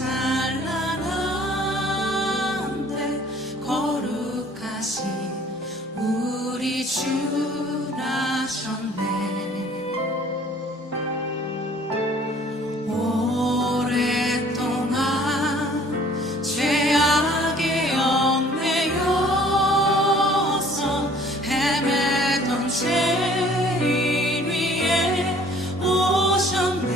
찬란한데 거룩하신 우리 주 나셨네. 오랫동안 죄악에 얽매여서 헤매던 죄인 위에 오셨네.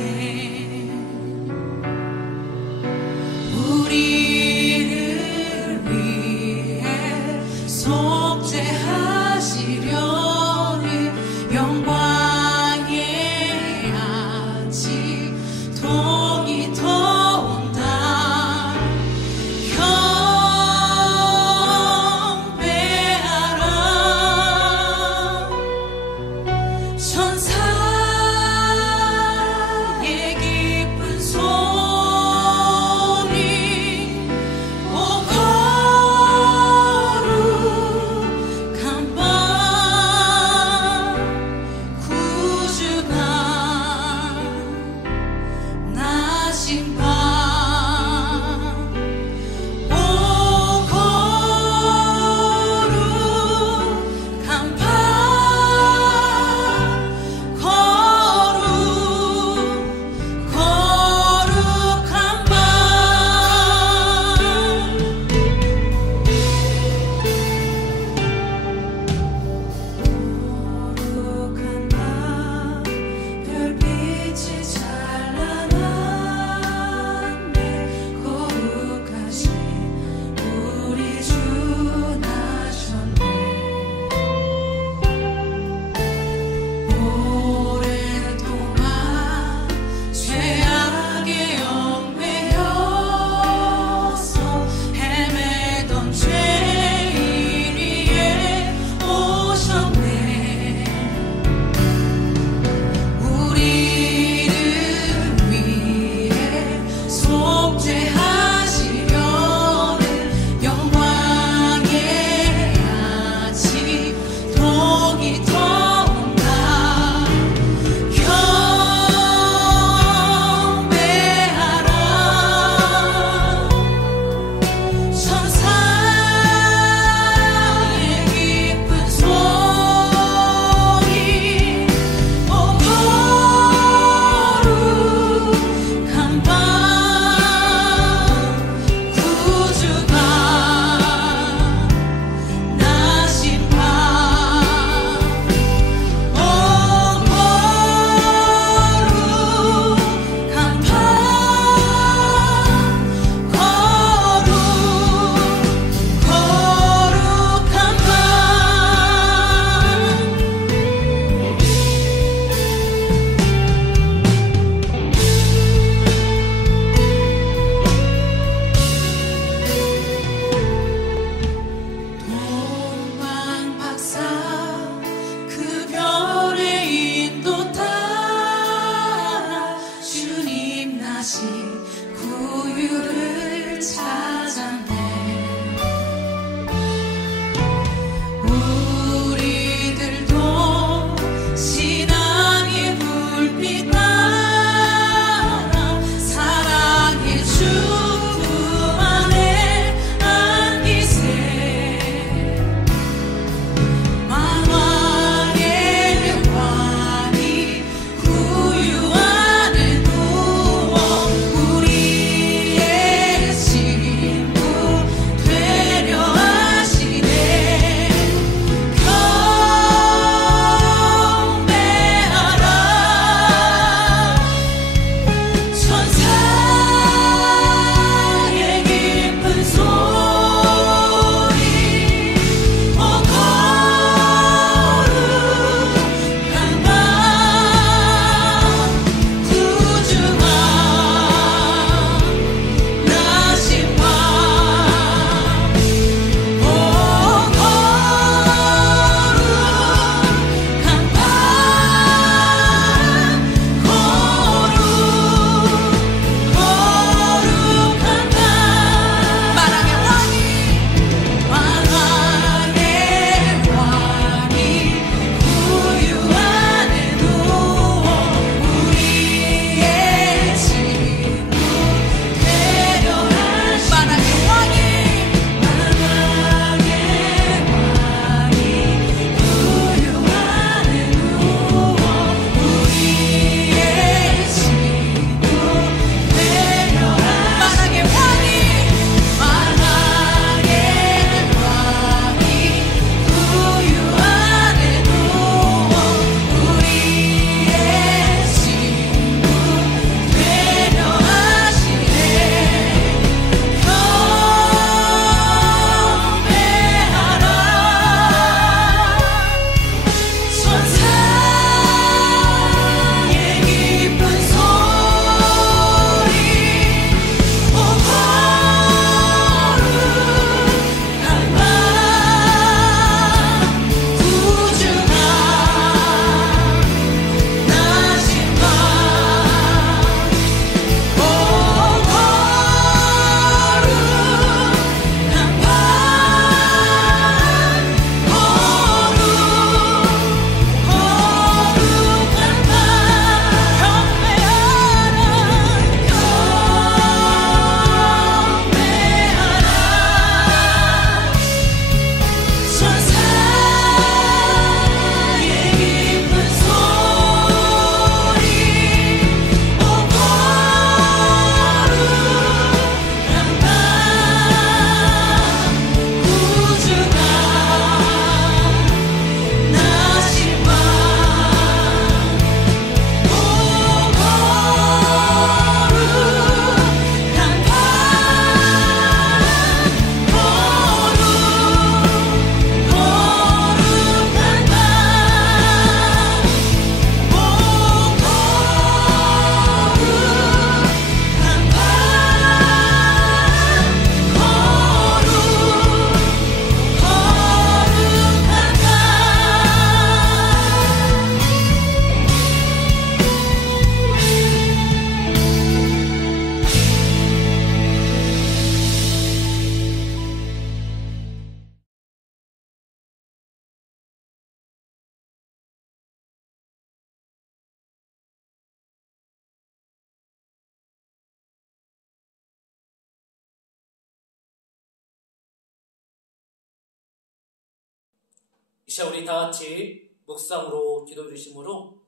시간 우리 다 같이 묵상으로 기도 드리심으로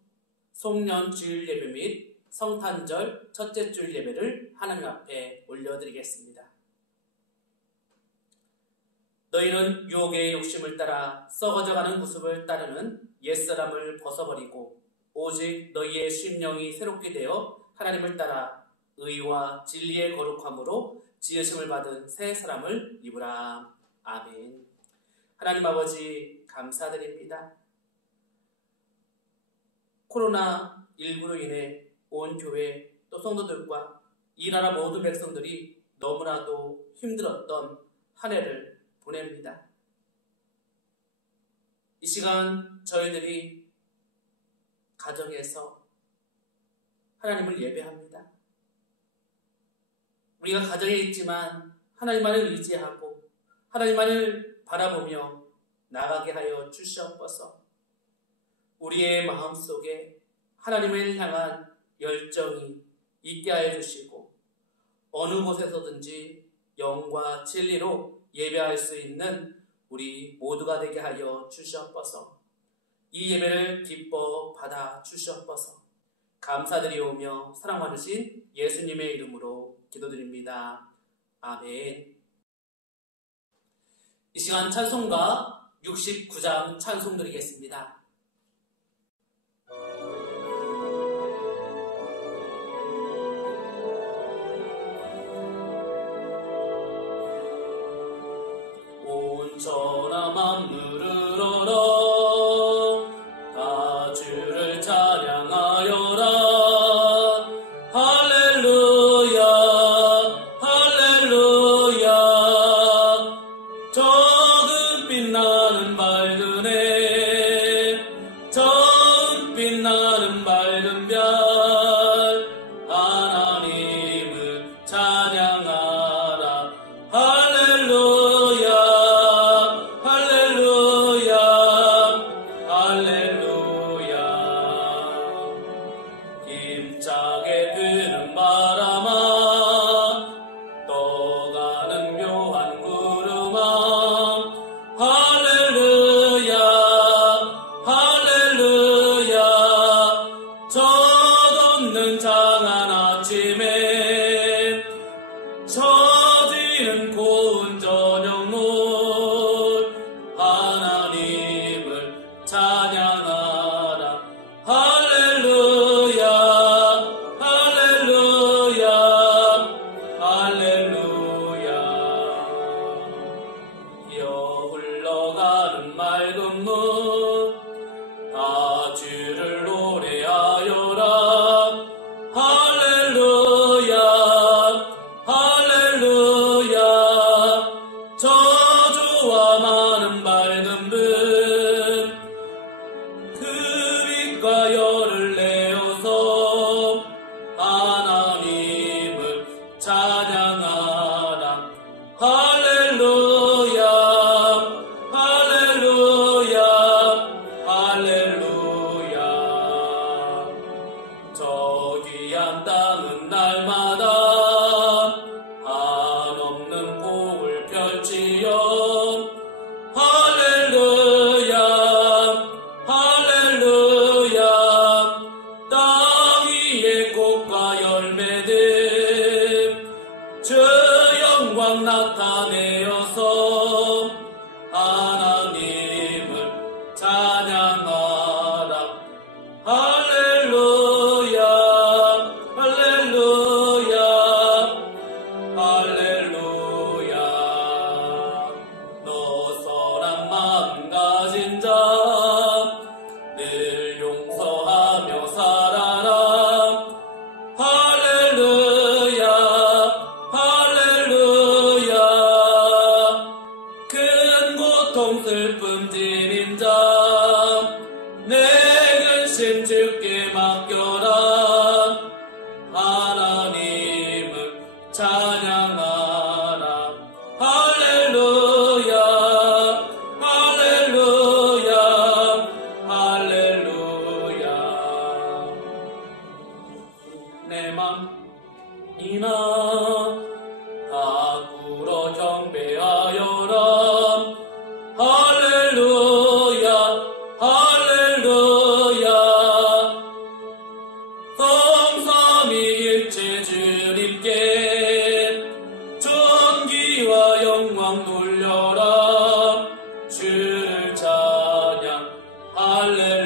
송년 주일 예배 및 성탄절 첫째 주일 예배를 하나님 앞에 올려드리겠습니다. 너희는 유혹의 욕심을 따라 썩어져가는 모습을 따르는 옛사람을 벗어버리고 오직 너희의 심령이 새롭게 되어 하나님을 따라 의와 진리의 거룩함으로 지으심을 받은 새 사람을 입으라. 아멘. 하나님 아버지 감사드립니다. 코로나19로 인해 온 교회 또 성도들과 이 나라 모든 백성들이 너무나도 힘들었던 한 해를 보냅니다. 이 시간 저희들이 가정에서 하나님을 예배합니다. 우리가 가정에 있지만 하나님만을 의지하고 하나님만을 바라보며 나가게 하여 주시옵소서. 우리의 마음속에 하나님을 향한 열정이 있게 하여 주시고 어느 곳에서든지 영과 진리로 예배할 수 있는 우리 모두가 되게 하여 주시옵소서. 이 예배를 기뻐 받아 주시옵소서. 감사드리오며 사랑 많으신 예수님의 이름으로 기도드립니다. 아멘. 이 시간 찬송가 69장 찬송 드리겠습니다. 온 천하 만물을 얼어 다 주를 찬양하여라. 할렐루야 할렐루야. 저금 빛나는 밝은 해 저금 빛나는 밝은 별 하나님을 찬양하라. 할렐루야 할렐루야 할렐루야. 힘차게 드는 바람아 떠가는 묘한 구름아 할렐루야 할렐루야. 젖없는 장한 아침에 처지는 고운 저녁물 하나님을 찬양하라. 할렐루야 할렐루야 할렐루야. 이어 흘러가는 맑은 문 다 주를 노래하여라. 할렐루야 할렐루야. 저주와 많은 밝은 분 그 빛과 열을 내어서 하나님을 찬양하라. 할렐루야 할렐루야 할렐루야. 저 귀한 땅은 날마다 한없는 복을 펼치어 할렐루야 할렐루야. 땅 위에 꽃과 열매들 주 영광 나타내어서 하나님을 찬양하라. 할렐루야 할렐루야 할렐루야. 너 선한 마음 가진 자 늘 용서하며 살아라. 할렐루야 할렐루야. 큰 고통 슬픔 지닌 자 내 근심 주께 맡겨라. 하나님을 찬양하라. 할렐루야 할렐루야 할렐루야. 내 맘이나 다 꿇어 경배하여라. 할렐루야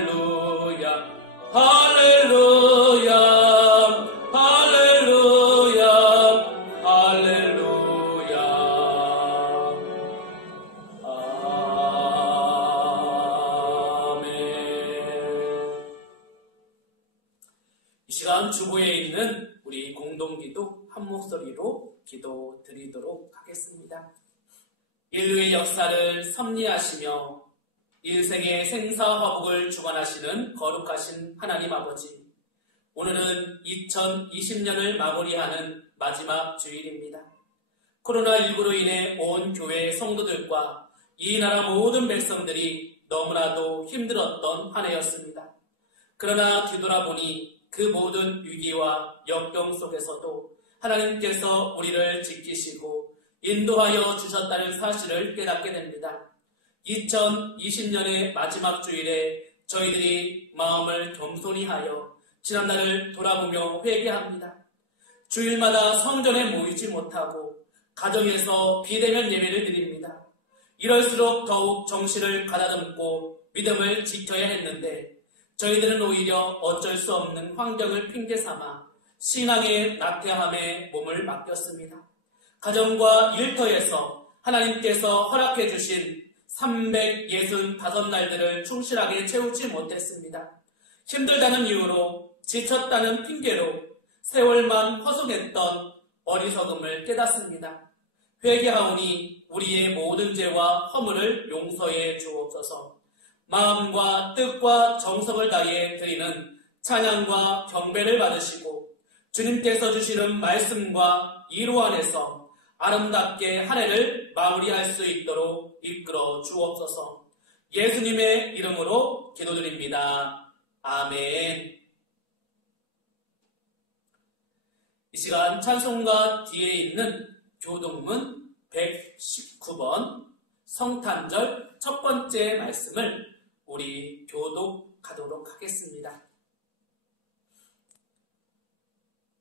할렐루야 할렐루야 할렐루야 할렐루야 아멘. 이 시간 주보에 있는 우리 공동기도 한 목소리로 기도 드리도록 하겠습니다. 인류의 역사를 섭리하시며 인생의 생사화복을 주관하시는 거룩하신 하나님 아버지, 오늘은 2020년을 마무리하는 마지막 주일입니다. 코로나19로 인해 온 교회 성도들과 이 나라 모든 백성들이 너무나도 힘들었던 한 해였습니다. 그러나 뒤돌아보니 그 모든 위기와 역경 속에서도 하나님께서 우리를 지키시고 인도하여 주셨다는 사실을 깨닫게 됩니다. 2020년의 마지막 주일에 저희들이 마음을 겸손히 하여 지난날을 돌아보며 회개합니다. 주일마다 성전에 모이지 못하고 가정에서 비대면 예배를 드립니다. 이럴수록 더욱 정신을 가다듬고 믿음을 지켜야 했는데 저희들은 오히려 어쩔 수 없는 환경을 핑계삼아 신앙의 나태함에 몸을 맡겼습니다. 가정과 일터에서 하나님께서 허락해 주신 365날들을 충실하게 채우지 못했습니다. 힘들다는 이유로, 지쳤다는 핑계로 세월만 허송했던 어리석음을 깨닫습니다. 회개하오니 우리의 모든 죄와 허물을 용서해 주옵소서. 마음과 뜻과 정성을 다해 드리는 찬양과 경배를 받으시고 주님께서 주시는 말씀과 이로 안에서 아름답게 한 해를 마무리할 수 있도록 이끌어 주옵소서. 예수님의 이름으로 기도드립니다. 아멘. 이 시간 찬송가 뒤에 있는 교동문 119번 성탄절 첫 번째 말씀을 우리 교독하도록 하겠습니다.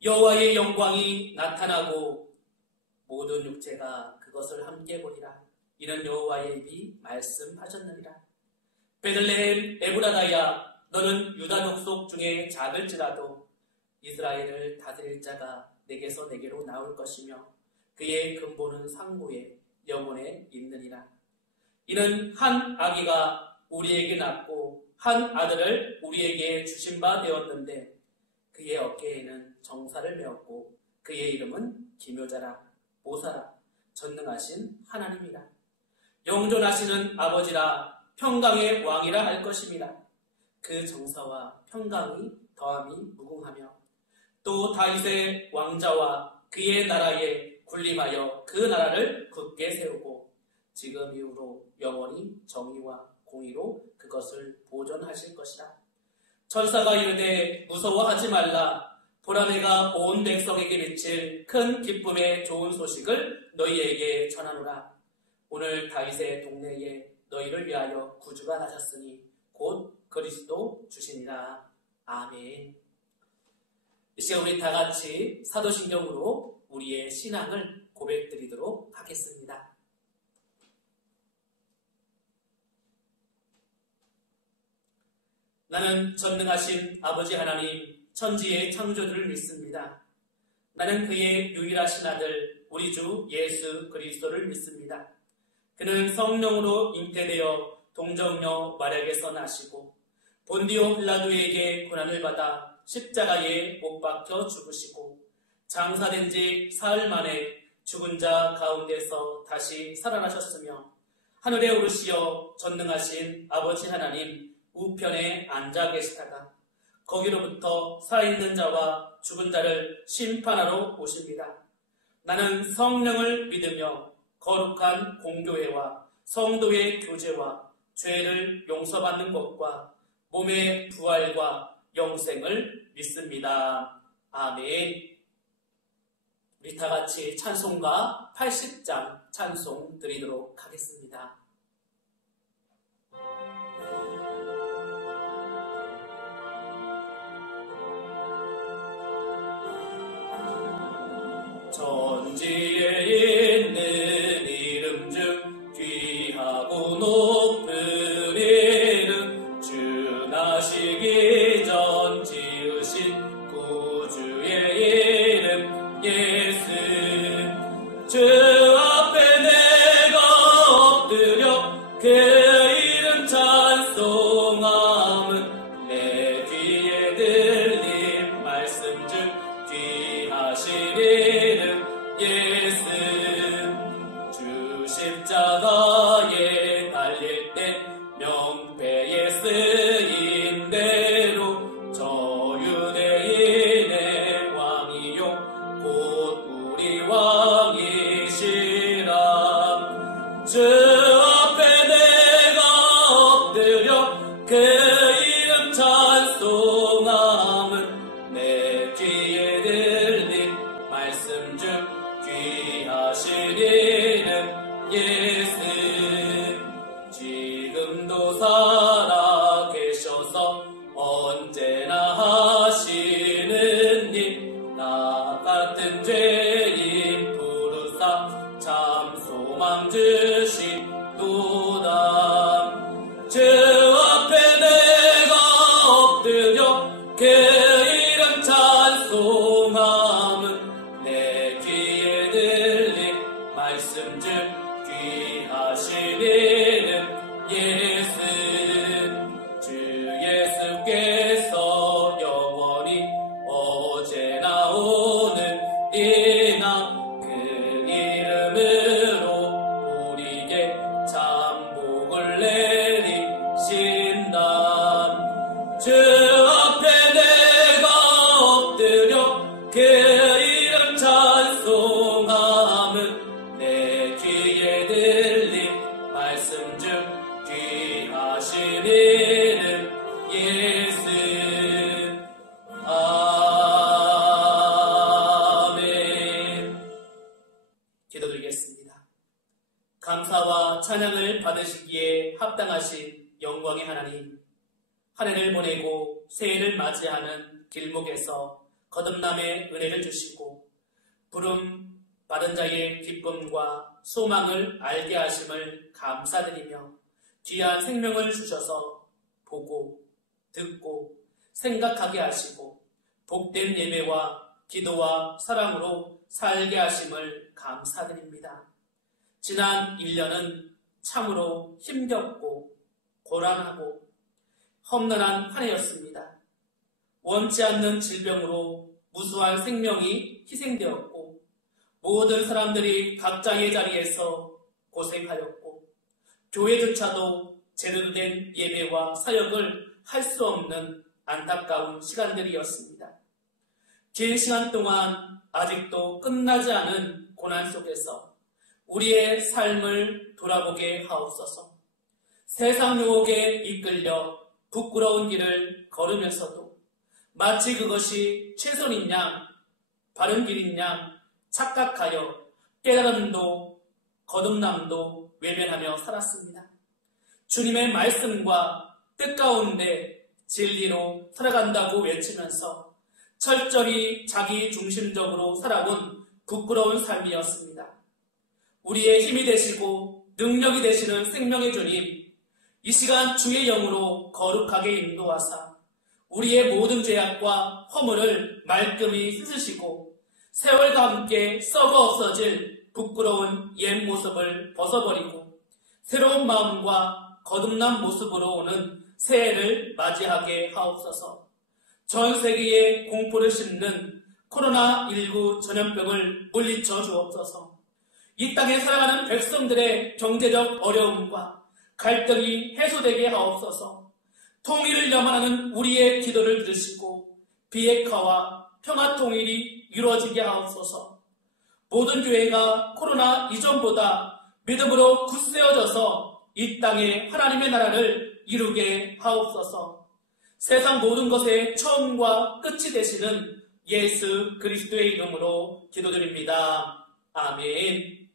여호와의 영광이 나타나고 모든 육체가 그것을 함께 보리라. 이는 여호와의 입이 말씀하셨느니라. 베들레헴 에브라다야, 너는 유다 족속 중에 작을지라도 이스라엘을 다스릴 자가 내게서 내게로 나올 것이며 그의 근본은 상고에 영원에 있느니라. 이는 한 아기가 우리에게 낳고 한 아들을 우리에게 주신 바 되었는데 그의 어깨에는 정사를 메었고 그의 이름은 기묘자라, 보사라, 전능하신 하나님이라. 영존하시는 아버지라, 평강의 왕이라 할 것입니다. 그 정사와 평강이 더함이 무궁하며 또 다윗의 왕자와 그의 나라에 군림하여 그 나라를 굳게 세우고 지금 이후로 영원히 정의와 공의로 그것을 보존하실 것이라. 천사가 이르되 무서워하지 말라. 보라, 내가 온 백성에게 미칠 큰 기쁨의 좋은 소식을 너희에게 전하노라. 오늘 다윗의 동네에 너희를 위하여 구주가 나셨으니 곧 그리스도 주시니라. 아멘. 이 시간 우리 다 같이 사도신경으로 우리의 신앙을 고백드리도록 하겠습니다. 나는 전능하신 아버지 하나님, 천지의 창조주를 믿습니다. 나는 그의 유일하신 아들 우리 주 예수 그리스도를 믿습니다. 그는 성령으로 잉태되어 동정녀 마리아에게서 나시고 본디오 빌라도에게 고난을 받아 십자가에 못 박혀 죽으시고 장사된 지 사흘 만에 죽은 자 가운데서 다시 살아나셨으며 하늘에 오르시어 전능하신 아버지 하나님 우편에 앉아 계시다가 거기로부터 살아있는 자와 죽은 자를 심판하러 오십니다. 나는 성령을 믿으며 거룩한 공교회와 성도의 교제와 죄를 용서받는 것과 몸의 부활과 영생을 믿습니다. 아멘. 우리 다 같이 찬송가 80장 찬송 드리도록 하겠습니다. 천지에 있는 이름 중 귀하고 높은 이름 주 나의 태어나시기 전 지으신 구주의 이름 예수. 주 앞에 내가 엎드려 그 이름 찬송함은 내 귀에 들린 말씀 중 귀하신 이름 예수. 주 십자가에 달릴 때 명패에 쓰인 대로 저 유대인의 왕이요 곧 우리 왕이시라. 주 앞에 내가 엎드려 그 이름 찬송함은 내 귀에 들린 말씀 중 귀하신 이름 예수. 지금도 살아 계셔서 언제나 하시는 일, 나 같은 죄인 부르사 참 소망 주시도다. 주 앞에 내가 엎드려 그 이름 찬송함은 내 귀에 들린 말씀 중 귀하신 이름 예수. 주 예수께서 영원히 어제나 오늘이나 그 이름으로 우리에게 참 복을 내리신다. 주 앞에 내가 엎드려 그 이름 찬송함은 내 귀에 들린 말씀 중 귀하신 이름 예수. 아멘. 기도드리겠습니다. 감사와 찬양을 받으시기에 합당하신 영광의 하나님, 한 해를 보내고 새해를 맞이하는 길목에서 거듭남의 은혜를 주시고 부름 받은 자의 기쁨과 소망을 알게 하심을 감사드리며 귀한 생명을 주셔서 보고 듣고 생각하게 하시고 복된 예배와 기도와 사랑으로 살게 하심을 감사드립니다. 지난 1년은 참으로 힘겹고 고난하고 험난한 한 해였습니다. 원치 않는 질병으로 무수한 생명이 희생되었고 모든 사람들이 각자의 자리에서 고생하였고 교회조차도 제대로 된 예배와 사역을 할 수 없는 안타까운 시간들이었습니다. 긴 시간 동안 아직도 끝나지 않은 고난 속에서 우리의 삶을 돌아보게 하옵소서. 세상 유혹에 이끌려 부끄러운 길을 걸으면서도 마치 그것이 최선인 양, 바른 길인 양 착각하여 깨달음도 거듭남도 외면하며 살았습니다. 주님의 말씀과 뜻 가운데 진리로 살아간다고 외치면서 철저히 자기 중심적으로 살아온 부끄러운 삶이었습니다. 우리의 힘이 되시고 능력이 되시는 생명의 주님, 이 시간 주의 영으로 거룩하게 인도하사 우리의 모든 죄악과 허물을 말끔히 씻으시고 세월과 함께 썩어 없어질 부끄러운 옛 모습을 벗어버리고 새로운 마음과 거듭난 모습으로 오는 새해를 맞이하게 하옵소서. 전 세계에 공포를 심는 코로나19 전염병을 물리쳐 주옵소서. 이 땅에 살아가는 백성들의 경제적 어려움과 갈등이 해소되게 하옵소서. 통일을 염원하는 우리의 기도를 들으시고 비핵화와 평화 통일이 이루어지게 하옵소서. 모든 교회가 코로나 이전보다 믿음으로 굳세어져서 이 땅에 하나님의 나라를 이루게 하옵소서. 세상 모든 것의 처음과 끝이 되시는 예수 그리스도의 이름으로 기도드립니다. 아멘.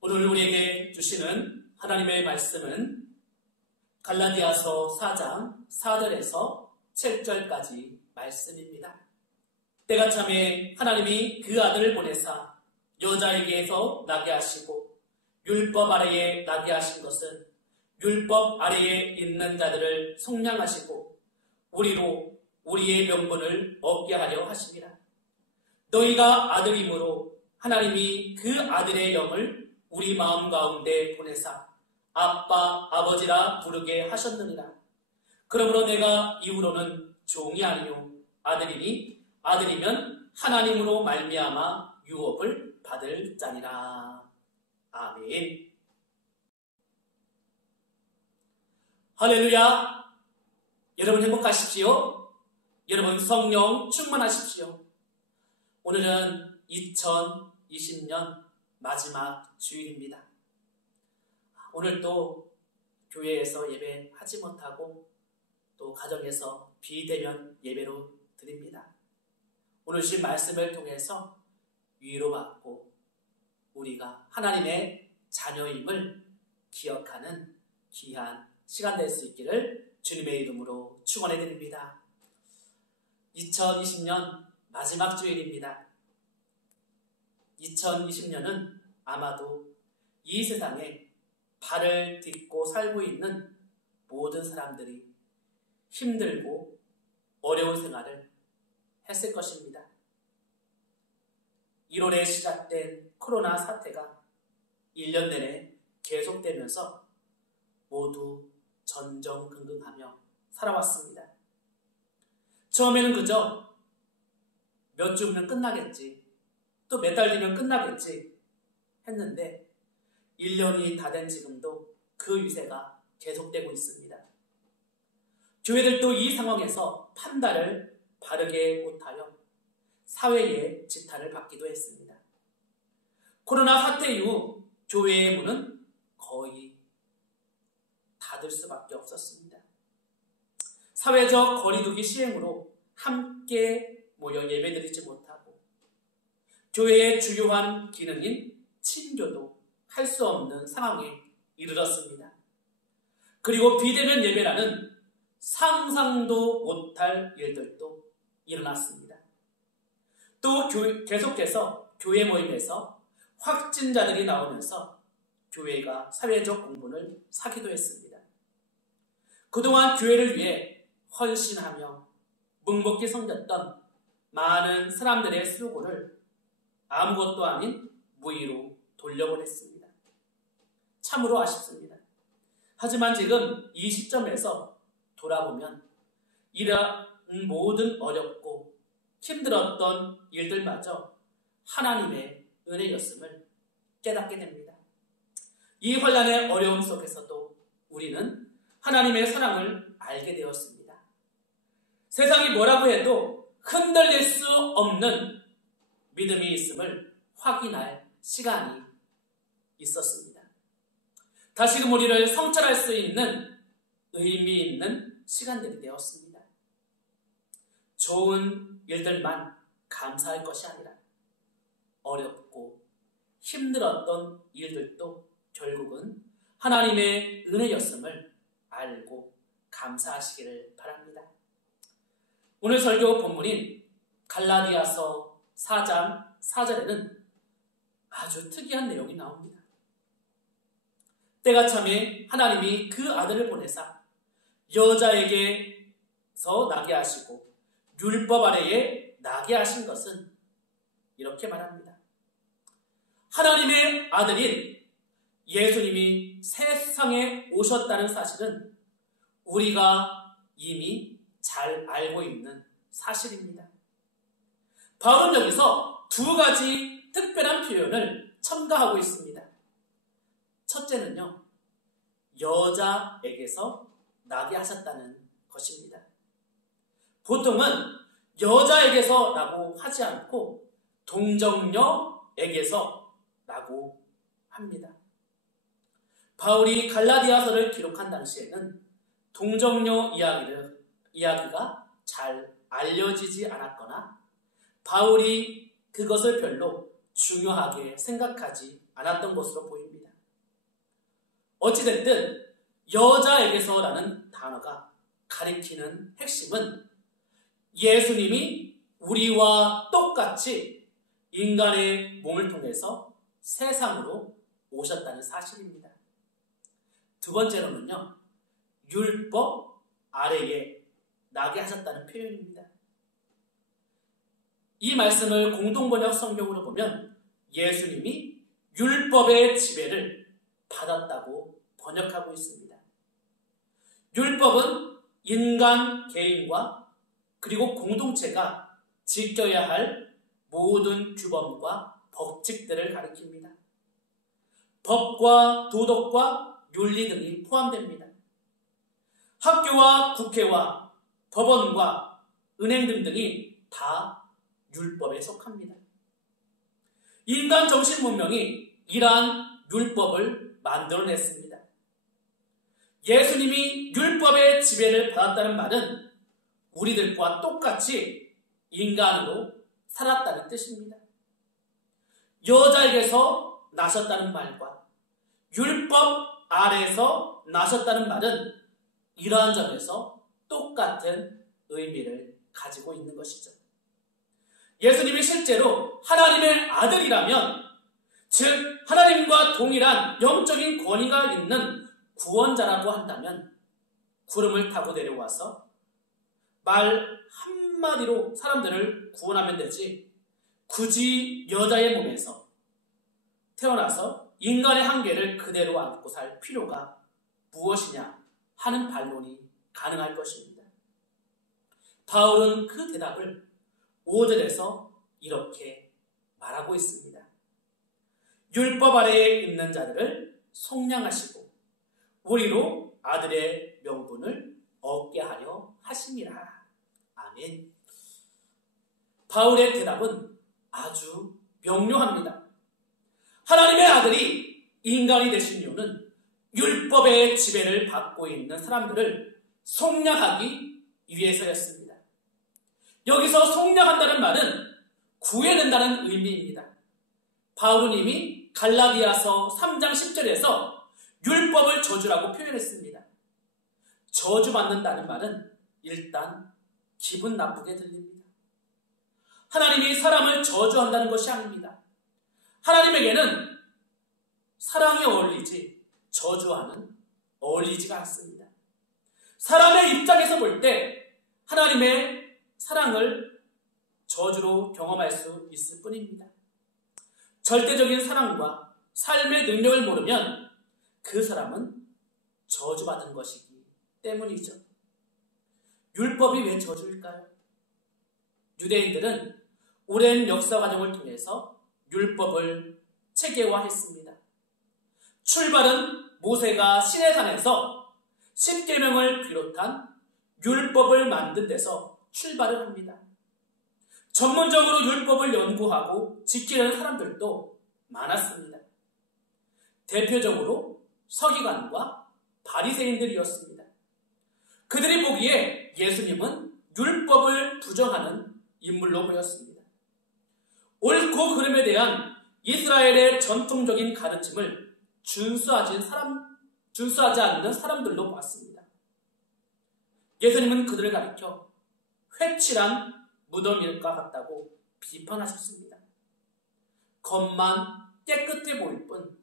오늘 우리에게 주시는 하나님의 말씀은 갈라디아서 4장 4절에서 7절까지 말씀입니다. 때가 참에 하나님이 그 아들을 보내사 여자에게서 나게 하시고 율법 아래에 나게 하신 것은 율법 아래에 있는 자들을 속량하시고 우리로 우리의 명분을 얻게 하려 하십니다. 너희가 아들임으로 하나님이 그 아들의 영을 우리 마음 가운데 보내사 아빠, 아버지라 부르게 하셨느니라. 그러므로 내가 이후로는 종이 아니요 아들이니 아들이면 하나님으로 말미암아 유업을 받을 자니라. 아멘. 할렐루야. 여러분 행복하십시오. 여러분 성령 충만하십시오. 오늘은 2020년 마지막 주일입니다. 오늘도 교회에서 예배하지 못하고 또 가정에서 비대면 예배로 드립니다. 오늘 주신 말씀을 통해서 위로받고 우리가 하나님의 자녀임을 기억하는 귀한 시간 될 수 있기를 주님의 이름으로 축원해 드립니다. 2020년 마지막 주일입니다. 2020년은 아마도 이 세상에 발을 딛고 살고 있는 모든 사람들이 힘들고 어려운 생활을 했을 것입니다. 1월에 시작된 코로나 사태가 1년 내내 계속되면서 모두 전전긍긍하며 살아왔습니다. 처음에는 그저 몇 주면 끝나겠지, 또 몇 달 뒤면 끝나겠지 했는데 1년이 다 된 지금도 그 유세가 계속되고 있습니다. 교회들도 이 상황에서 판단을 바르게 못하여 사회의 지탄을 받기도 했습니다. 코로나 사태 이후 교회의 문은 거의 닫을 수밖에 없었습니다. 사회적 거리두기 시행으로 함께 모여 예배드리지 못하고 교회의 주요한 기능인 친교도 할 수 없는 상황에 이르렀습니다. 그리고 비대면 예배라는 상상도 못할 일들도 일어났습니다. 또 계속해서 교회 모임에서 확진자들이 나오면서 교회가 사회적 공분을 사기도 했습니다. 그동안 교회를 위해 헌신하며 묵묵히 섬겼던 많은 사람들의 수고를 아무것도 아닌 무의로 돌려보냈습니다. 참으로 아쉽습니다. 하지만 지금 이 시점에서 돌아보면 이런 모든 어렵고 힘들었던 일들마저 하나님의 은혜였음을 깨닫게 됩니다. 이 환난의 어려움 속에서도 우리는 하나님의 사랑을 알게 되었습니다. 세상이 뭐라고 해도 흔들릴 수 없는 믿음이 있음을 확인할 시간이 있었습니다. 다시금 우리를 성찰할 수 있는 의미 있는 시간들이 되었습니다. 좋은 일들만 감사할 것이 아니라 어렵고 힘들었던 일들도 결국은 하나님의 은혜였음을 알고 감사하시기를 바랍니다. 오늘 설교 본문인 갈라디아서 4장 4절에는 아주 특이한 내용이 나옵니다. 때가 참에 하나님이 그 아들을 보내사 여자에게서 나게 하시고 율법 아래에 나게 하신 것은 이렇게 말합니다. 하나님의 아들인 예수님이 세상에 오셨다는 사실은 우리가 이미 잘 알고 있는 사실입니다. 바울은 여기서 두 가지 특별한 표현을 첨가하고 있습니다. 첫째는요, 여자에게서 나게 하셨다는 것입니다. 보통은 여자에게서 라고 하지 않고 동정녀에게서 라고 합니다. 바울이 갈라디아서를 기록한 당시에는 동정녀 이야기가 잘 알려지지 않았거나 바울이 그것을 별로 중요하게 생각하지 않았던 것으로 보입니다. 어찌됐든 여자에게서라는 단어가 가리키는 핵심은 예수님이 우리와 똑같이 인간의 몸을 통해서 세상으로 오셨다는 사실입니다. 두 번째로는요, 율법 아래에 나게 하셨다는 표현입니다. 이 말씀을 공동번역 성경으로 보면 예수님이 율법의 지배를 받았다고 번역하고 있습니다. 율법은 인간 개인과 그리고 공동체가 지켜야 할 모든 규범과 법칙들을 가리킵니다. 법과 도덕과 윤리 등이 포함됩니다. 학교와 국회와 법원과 은행 등등이 다 율법에 속합니다. 인간 정신 문명이 이러한 율법을 만들어냈습니다. 예수님이 율법의 지배를 받았다는 말은 우리들과 똑같이 인간으로 살았다는 뜻입니다. 여자에게서 나셨다는 말과 율법 아래에서 나셨다는 말은 이러한 점에서 똑같은 의미를 가지고 있는 것이죠. 예수님이 실제로 하나님의 아들이라면, 즉 하나님과 동일한 영적인 권위가 있는 구원자라고 한다면 구름을 타고 내려와서 말 한마디로 사람들을 구원하면 되지, 굳이 여자의 몸에서 태어나서 인간의 한계를 그대로 안고 살 필요가 무엇이냐 하는 반론이 가능할 것입니다. 바울은 그 대답을 5절에서 이렇게 말하고 있습니다. 율법 아래에 있는 자들을 속량하시고 우리로 아들의 명분을 얻게 하려 하심이라. 아멘. 바울의 대답은 아주 명료합니다. 하나님의 아들이 인간이 되신 이유는 율법의 지배를 받고 있는 사람들을 속량하기 위해서였습니다. 여기서 속량한다는 말은 구해낸다는 의미입니다. 바울은 이미 갈라디아서 3장 10절에서 율법을 저주라고 표현했습니다. 저주받는다는 말은 일단 기분 나쁘게 들립니다. 하나님이 사람을 저주한다는 것이 아닙니다. 하나님에게는 사랑이 어울리지 저주와는 어울리지가 않습니다. 사람의 입장에서 볼 때 하나님의 사랑을 저주로 경험할 수 있을 뿐입니다. 절대적인 사랑과 삶의 능력을 모르면 그 사람은 저주받은 것이기 때문이죠. 율법이 왜 저주일까요? 유대인들은 오랜 역사 과정을 통해서 율법을 체계화했습니다. 출발은 모세가 시내산에서 십계명을 비롯한 율법을 만든 데서 출발을 합니다. 전문적으로 율법을 연구하고 지키려는 사람들도 많았습니다. 대표적으로 서기관과 바리새인들이었습니다. 그들이 보기에 예수님은 율법을 부정하는 인물로 보였습니다. 옳고 그름에 대한 이스라엘의 전통적인 가르침을 준수하지 않는 사람들로 보았습니다. 예수님은 그들을 가리켜 회칠한 무덤일과 같다고 비판하셨습니다. 겉만 깨끗해 보일 뿐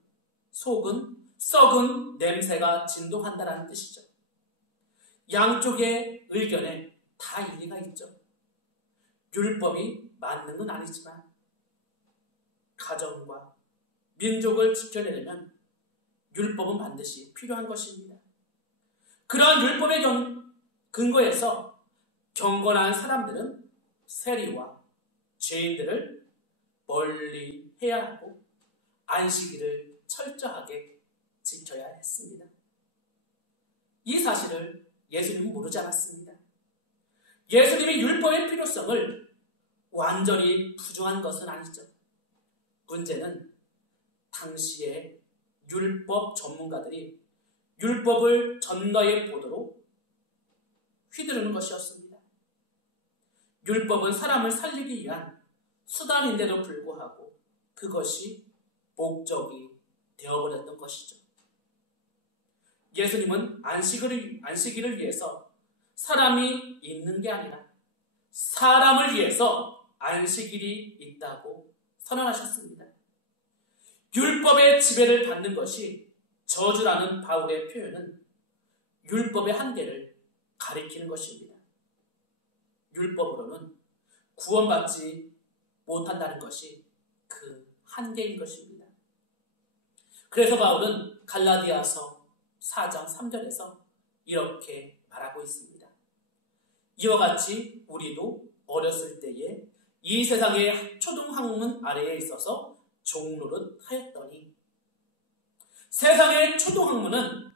속은 썩은 냄새가 진동한다는 뜻이죠. 양쪽의 의견에 다 일리가 있죠. 율법이 맞는 건 아니지만 가정과 민족을 지켜내려면 율법은 반드시 필요한 것입니다. 그러한 율법의 근거에서 경건한 사람들은 세리와 죄인들을 멀리 해야 하고 안식일을 철저하게 지켜야 했습니다. 이 사실을 예수님은 모르지 않았습니다. 예수님이 율법의 필요성을 완전히 부정한 것은 아니죠. 문제는 당시의 율법 전문가들이 율법을 전가의 보도로 휘두르는 것이었습니다. 율법은 사람을 살리기 위한 수단인데도 불구하고 그것이 목적이 되어버렸던 것이죠. 예수님은 안식일을 위해서 사람이 있는 게 아니라 사람을 위해서 안식일이 있다고 선언하셨습니다. 율법의 지배를 받는 것이 저주라는 바울의 표현은 율법의 한계를 가리키는 것입니다. 율법으로는 구원받지 못한다는 것이 그 한계인 것입니다. 그래서 바울은 갈라디아서 4장 3절에서 이렇게 말하고 있습니다. 이와 같이 우리도 어렸을 때에 이 세상의 초등학문 아래에 있어서 종노릇 하였더니, 세상의 초등학문은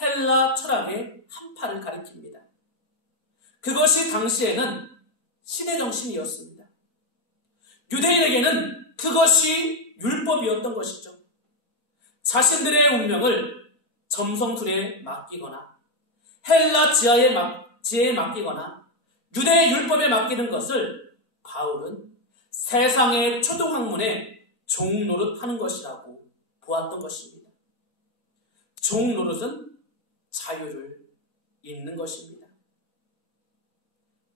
헬라 철학의 한파를 가리킵니다. 그것이 당시에는 신의 정신이었습니다. 유대인에게는 그것이 율법이었던 것이죠. 자신들의 운명을 점성술에 맡기거나 헬라 지혜에 맡기거나 유대의 율법에 맡기는 것을 바울은 세상의 초등학문에 종노릇하는 것이라고 보았던 것입니다. 종노릇은 자유를 잇는 것입니다.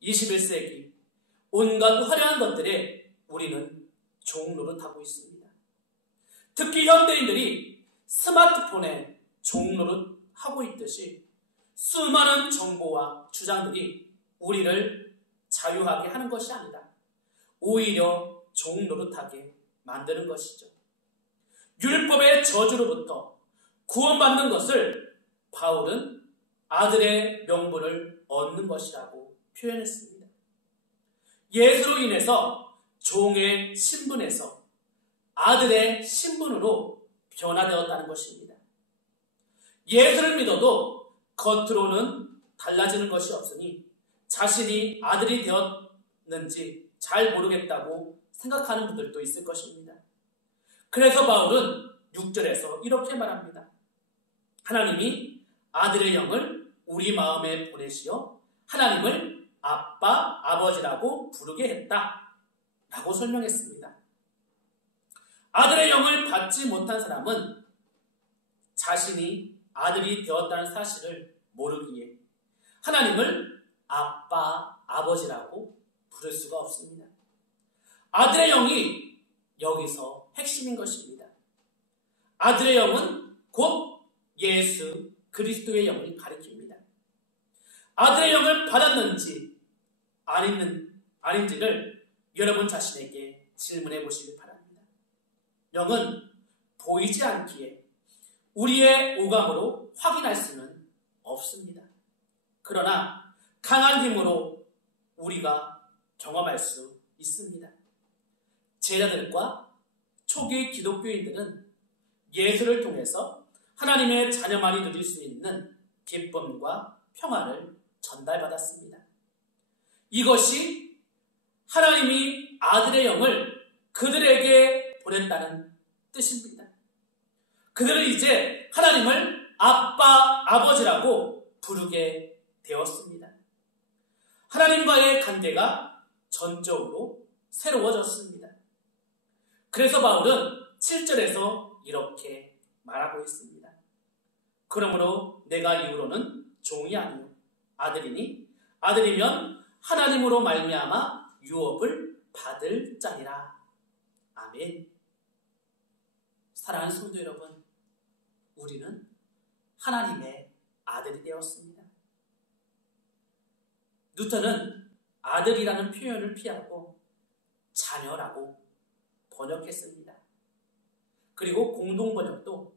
21세기 온갖 화려한 것들에 우리는 종노릇하고 있습니다. 특히 현대인들이 스마트폰에 종노릇하고 있듯이 수많은 정보와 주장들이 우리를 자유하게 하는 것이 아니라 오히려 종노릇하게 만드는 것이죠. 율법의 저주로부터 구원받는 것을 바울은 아들의 명분을 얻는 것이라고 표현했습니다. 예수로 인해서 종의 신분에서 아들의 신분으로 변화되었다는 것입니다. 예수를 믿어도 겉으로는 달라지는 것이 없으니 자신이 아들이 되었는지 잘 모르겠다고 생각하는 분들도 있을 것입니다. 그래서 바울은 6절에서 이렇게 말합니다. 하나님이 아들의 영을 우리 마음에 보내시어 하나님을 아빠, 아버지라고 부르게 했다 라고 설명했습니다. 아들의 영을 받지 못한 사람은 자신이 아들이 되었다는 사실을 모르기에 하나님을 아빠, 아버지라고 부를 수가 없습니다. 아들의 영이 여기서 핵심인 것입니다. 아들의 영은 곧 예수 그리스도의 영을 가리킵니다. 아들의 영을 받았는지 아닌지를 여러분 자신에게 질문해 보시기 바랍니다. 영은 보이지 않기에 우리의 오감으로 확인할 수는 없습니다. 그러나 강한 힘으로 우리가 경험할 수 있습니다. 제자들과 초기 기독교인들은 예수를 통해서 하나님의 자녀만이 누릴 수 있는 기쁨과 평안을 전달받았습니다. 이것이 하나님이 아들의 영을 그들에게 보냈다는 뜻입니다. 그들은 이제 하나님을 아빠, 아버지라고 부르게 되었습니다. 하나님과의 관계가 전적으로 새로워졌습니다. 그래서 바울은 7절에서 이렇게 말하고 있습니다. 그러므로 내가 이후로는 종이 아니요 아들이니 아들이면 하나님으로 말미암아 유업을 받을 자니라. 아멘. 사랑하는 성도 여러분, 우리는 하나님의 아들이 되었습니다. 뉴턴은 아들이라는 표현을 피하고 자녀라고 번역했습니다. 그리고 공동번역도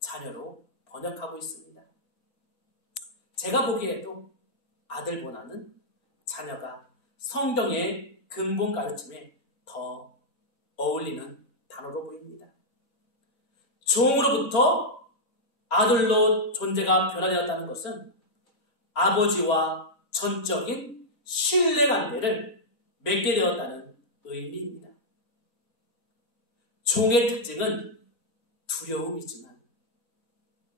자녀로 번역하고 있습니다. 제가 보기에도 아들보다는 자녀가 성경의 근본 가르침에 더 어울리는 단어로 보입니다. 종으로부터 아들로 존재가 변화되었다는 것은 아버지와 전적인 신뢰관계를 맺게 되었다는 의미입니다. 종의 특징은 두려움이지만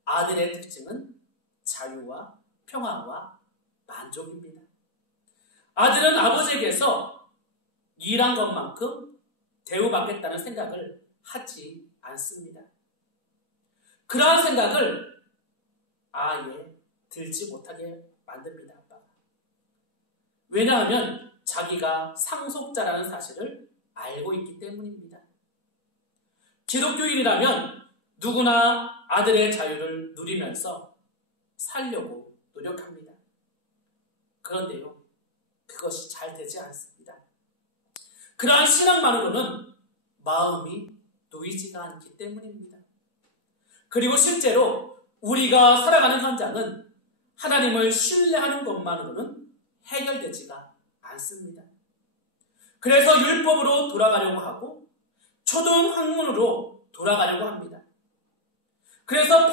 아들의 특징은 자유와 평안과 만족입니다. 아들은 아버지에게서 일한 것만큼 대우받겠다는 생각을 하지 않습니다. 그러한 생각을 아예 들지 못하게 만듭니다. 아빠가. 왜냐하면 자기가 상속자라는 사실을 알고 있기 때문입니다. 기독교인이라면 누구나 아들의 자유를 누리면서 살려고 노력합니다. 그런데요, 그것이 잘 되지 않습니다. 그러한 신앙만으로는 마음이 놓이지가 않기 때문입니다. 그리고 실제로 우리가 살아가는 현장은 하나님을 신뢰하는 것만으로는 해결되지가 않습니다. 그래서 율법으로 돌아가려고 하고 초등학문으로 돌아가려고 합니다. 그래서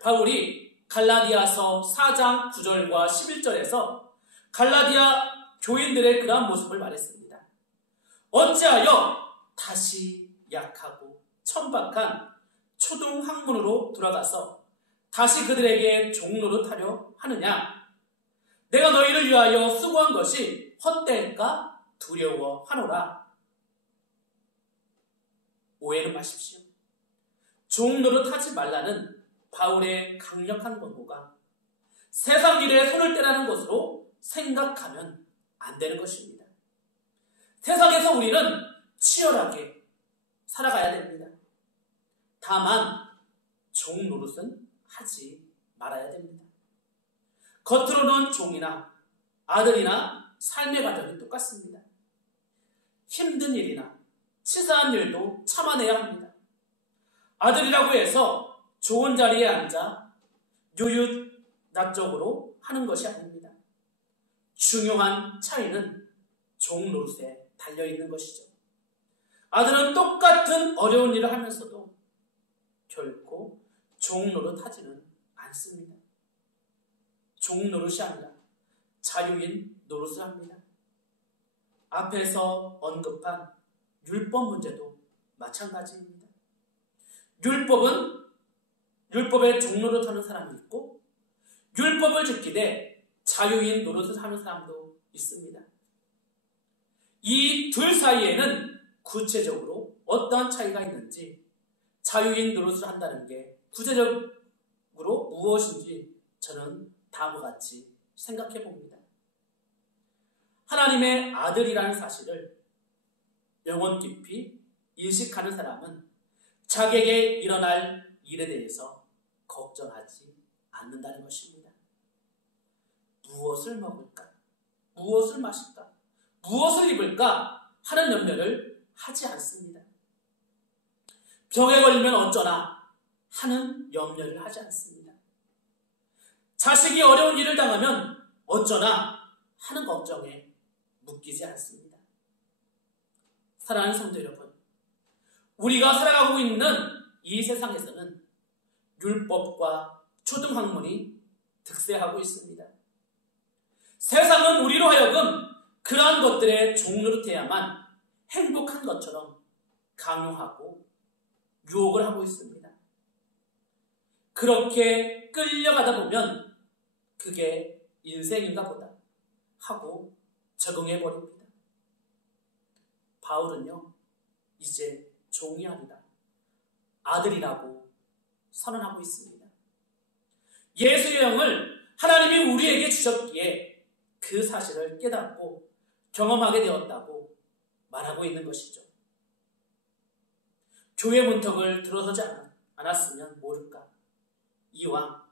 바울이 갈라디아서 4장 9절과 11절에서 갈라디아 교인들의 그러한 모습을 말했습니다. 어찌하여 다시 약하고 천박한 초등학문으로 돌아가서 다시 그들에게 종노릇하려 하느냐? 내가 너희를 위하여 수고한 것이 헛되일까 두려워하노라. 오해는 마십시오. 종노릇하지 말라는 바울의 강력한 권고가 세상 일에 손을 떼라는 것으로 생각하면 안 되는 것입니다. 세상에서 우리는 치열하게 살아가야 됩니다. 다만 종노릇은 하지 말아야 됩니다. 겉으로는 종이나 아들이나 삶의 과정이 똑같습니다. 힘든 일이나 치사한 일도 참아내야 합니다. 아들이라고 해서 좋은 자리에 앉아 유유납적으로 하는 것이 아닙니다. 중요한 차이는 종노릇에 달려있는 것이죠. 아들은 똑같은 어려운 일을 하면서도 결코 종노릇 하지는 않습니다. 종노릇이 아니라 자유인 노릇을 합니다. 앞에서 언급한 율법 문제도 마찬가지입니다. 율법에 종노릇하는 사람이 있고 율법을 지키되 자유인 노릇을 하는 사람도 있습니다. 이 둘 사이에는 구체적으로 어떠한 차이가 있는지, 자유인 노릇을 한다는 게 구체적으로 무엇인지 저는 다음과 같이 생각해 봅니다. 하나님의 아들이라는 사실을 영혼 깊이 인식하는 사람은 자기에게 일어날 일에 대해서 걱정하지 않는다는 것입니다. 무엇을 먹을까? 무엇을 마실까? 무엇을 입을까? 하는 염려를 하지 않습니다. 병에 걸리면 어쩌나 하는 염려를 하지 않습니다. 자식이 어려운 일을 당하면 어쩌나 하는 걱정에 묶이지 않습니다. 사랑하는 성도 여러분, 우리가 살아가고 있는 이 세상에서는 율법과 초등학문이 득세하고 있습니다. 세상은 우리로 하여금 그러한 것들에 종노릇해야만 행복한 것처럼 강요하고 유혹을 하고 있습니다. 그렇게 끌려가다 보면 그게 인생인가 보다 하고 적응해버립니다. 바울은요, 이제 종이 아니라 아들이라고 선언하고 있습니다. 예수의 영을 하나님이 우리에게 주셨기에 그 사실을 깨닫고 경험하게 되었다고 말하고 있는 것이죠. 교회 문턱을 들어서지 않았으면 모를까? 이왕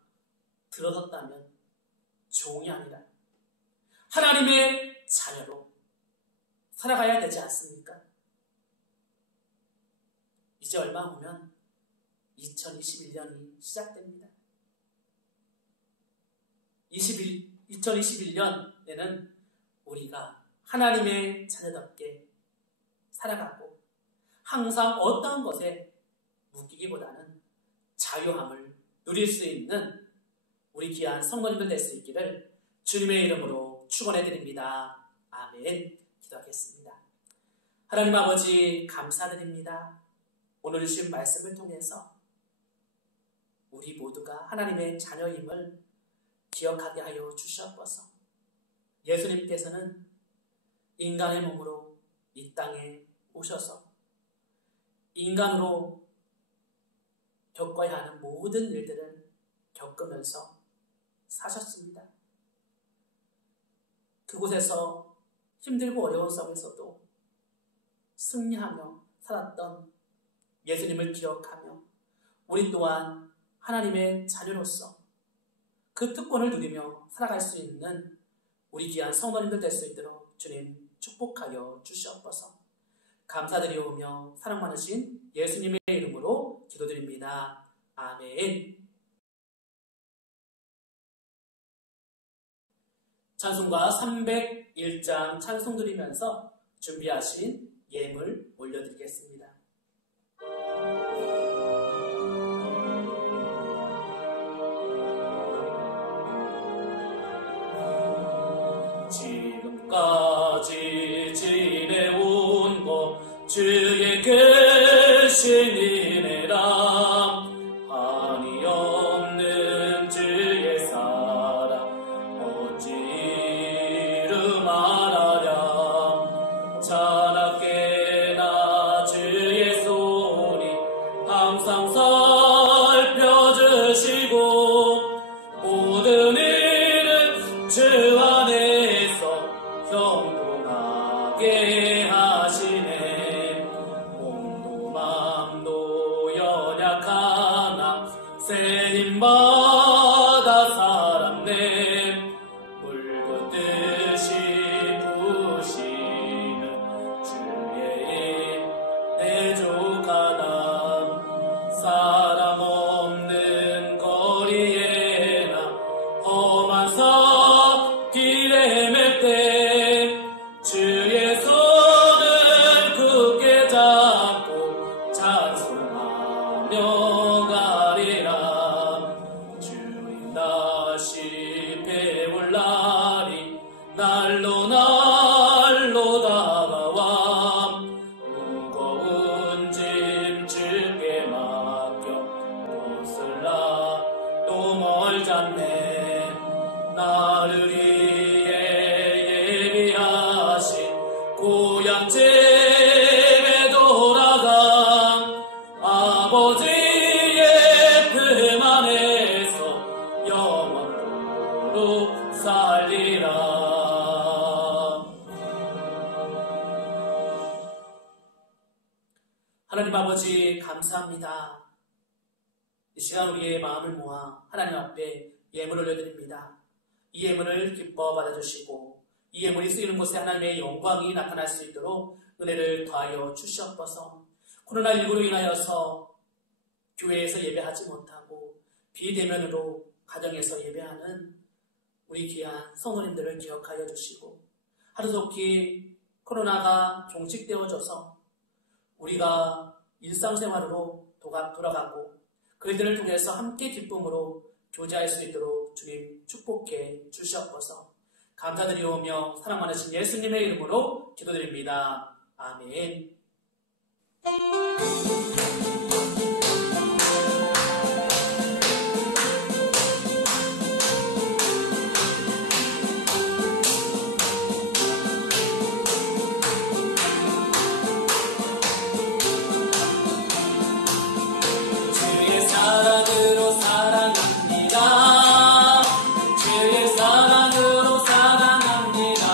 들어섰다면 종이 아니라 하나님의 자녀로 살아가야 되지 않습니까? 이제 얼마 후면 2021년이 시작됩니다. 2021년에는 우리가 하나님의 자녀답게 살아가고 항상 어떠한 것에 묶이기보다는 자유함을 누릴 수 있는 우리 귀한 성도님들 될 수 있기를 주님의 이름으로 축원해 드립니다. 아멘. 기도하겠습니다. 하나님 아버지 감사드립니다. 오늘 주신 말씀을 통해서 우리 모두가 하나님의 자녀임을 기억하게 하여 주시옵소서. 예수님께서는 인간의 몸으로 이 땅에 오셔서 인간으로 겪어야 하는 모든 일들을 겪으면서 사셨습니다. 그곳에서 힘들고 어려운 속에서도 승리하며 살았던 예수님을 기억하며 우리 또한 하나님의 자녀로서 그 특권을 누리며 살아갈 수 있는 우리 귀한 성도님들 될 수 있도록 주님 축복하여 주시옵소서. 감사드리오며 사랑 많으신 예수님의 이름으로 기도드립니다. 아멘. 찬송가 301장 찬송 드리면서 준비하신 예물 올려드리겠습니다. 지금까지 지내온 것 주의 계신 은혜라 한이 없는 주의 사랑 어찌 이루 말하랴 자나깨나 주의 소리 항상 살펴주시고 모든 일을 주 안에서 형통하게 하시네. 몸도 맘도 연약하나 새 힘받아 살았네. 물붓듯이 부시는 주의 일 대족하다. 사람 없는 거리에나 험한 길에 맬 때 주의 손을 굳게 잡고 찬송하며 가리라. 주님 다시 배울 날이 날로 다가와 무거운 짐 주께 맡겨 옷을 또 멀잖네. 나를 위해 예비하신 고향 집에 돌아가 아버지의 품 안에서 영원토록 살리라. 하나님 아버지 감사합니다. 이 시간 우리의 마음을 모아 하나님 앞에 예물을 올려드립니다. 이 예물을 기뻐 받아주시고 이 예물이 쓰이는 곳에 하나님의 영광이 나타날 수 있도록 은혜를 더하여 주시옵소서. 코로나19로 인하여서 교회에서 예배하지 못하고 비대면으로 가정에서 예배하는 우리 귀한 성도님들을 기억하여 주시고 하루속히 코로나가 종식되어져서 우리가 일상생활로 돌아가고 그들을 통해서 함께 기쁨으로 교제할 수 있도록 주님 축복해 주시옵소서. 감사드리오며 사랑 많으신 예수님의 이름으로 기도드립니다. 아멘. 주의 사랑으로 사랑합니다. 주의 사랑으로 사랑합니다.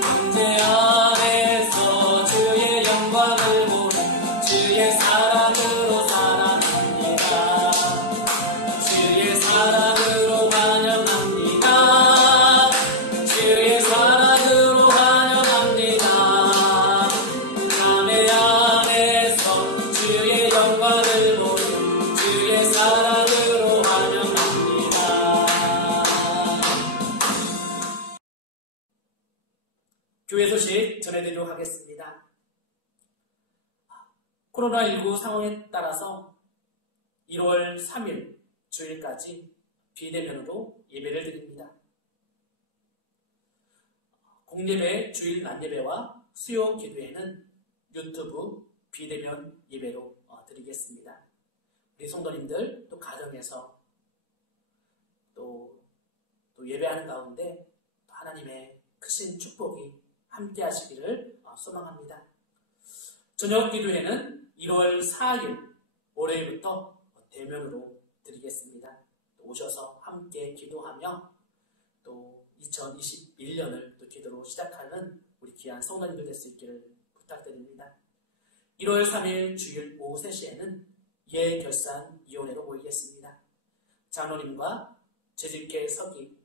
형제 안에서 주의 영광을 보는 주의 사랑으로 사랑합니다. 주의 사랑으로 환영합니다. 주의 사랑으로 환영합니다. 자매 안에서 주의 영광을 보는 주의 사랑으로 환영합니다. 교회 소식 전해드리도록 하겠습니다. 코로나19 상황에 따라서 1월 3일 주일까지 비대면으로 예배를 드립니다. 공예배, 주일 낮예배와 수요 기도회는 유튜브 비대면 예배로 드리겠습니다. 우리 성도님들 또 가정에서 또 예배하는 가운데 하나님의 크신 축복이 함께 하시기를 소망합니다. 저녁 기도회는 1월 4일 월요일부터 대면으로 드리겠습니다. 오셔서 함께 기도하며 또 2021년을 또 기도로 시작하는 우리 귀한 성도님들 될 수 있기를 부탁드립니다. 1월 3일 주일 오후 3시에는 예결산위원회로 모이겠습니다. 장로님과 재직계 서기,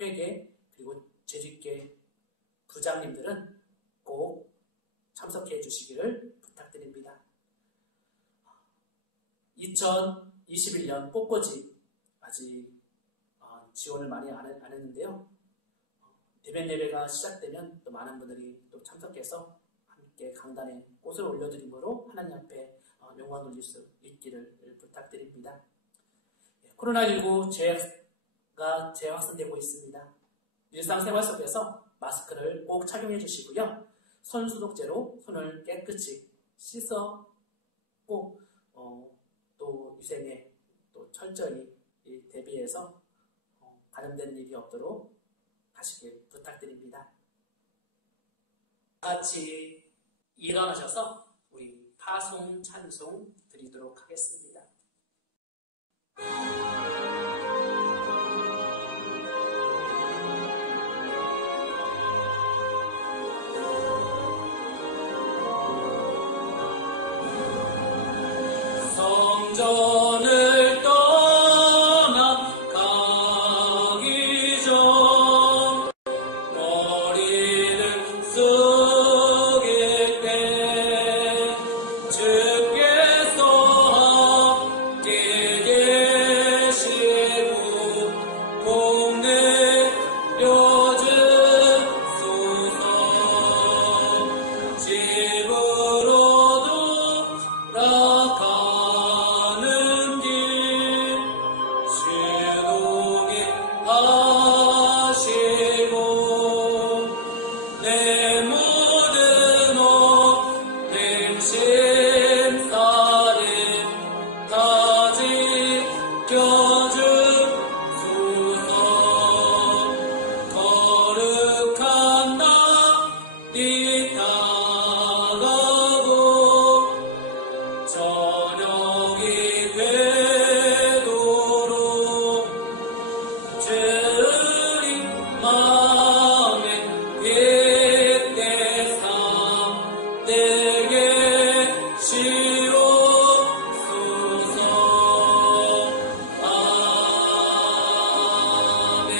회계, 그리고 재직계 부장님들은 꼭 참석해 주시기를 부탁드립니다. 2021년 꽃꽂이 아직 지원을 많이 안 했는데요. 대면 예배가 시작되면 또 많은 분들이 또 참석해서 함께 강단에 꽃을 올려드림으로 하나님 앞에 영광 돌릴 수 있기를 부탁드립니다. 코로나19 재해가 재확산되고 있습니다. 일상생활 속에서 마스크를 꼭 착용해 주시고요. 손소독제로 손을 깨끗이 씻었고 또 위생에 또 철저히 대비해서 감염되는 일이 없도록 하시길 부탁드립니다. 같이 일어나셔서 우리 파송 찬송 드리도록 하겠습니다. 성전을 떠나 가기 전 머리를 숙일 때 주께서 함께 계시고 복내려 주소서. 집으로 돌아가는 길 주동이 하시고 내 모든 옷 심살을 다 지켜주소서. 거룩한 날이 다가고 저녁이 되도록 주님 마음에 빗대사 내게 시옵소서. 아멘.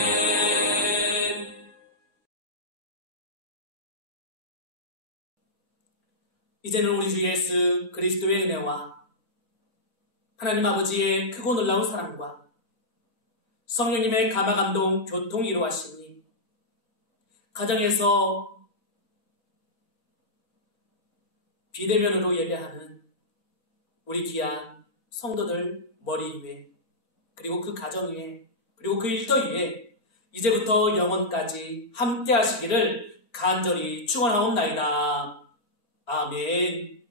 이제는 우리 주 예수 그리스도의 은혜와 하나님 아버지의 크고 놀라운 사랑과 성령님의 감화감동 교통 이루하시니 가정에서 비대면으로 예배하는 우리 귀한 성도들 머리 위에 그리고 그 가정 위에 그리고 그 일터 위에 이제부터 영원까지 함께 하시기를 간절히 축원하옵나이다. 아멘.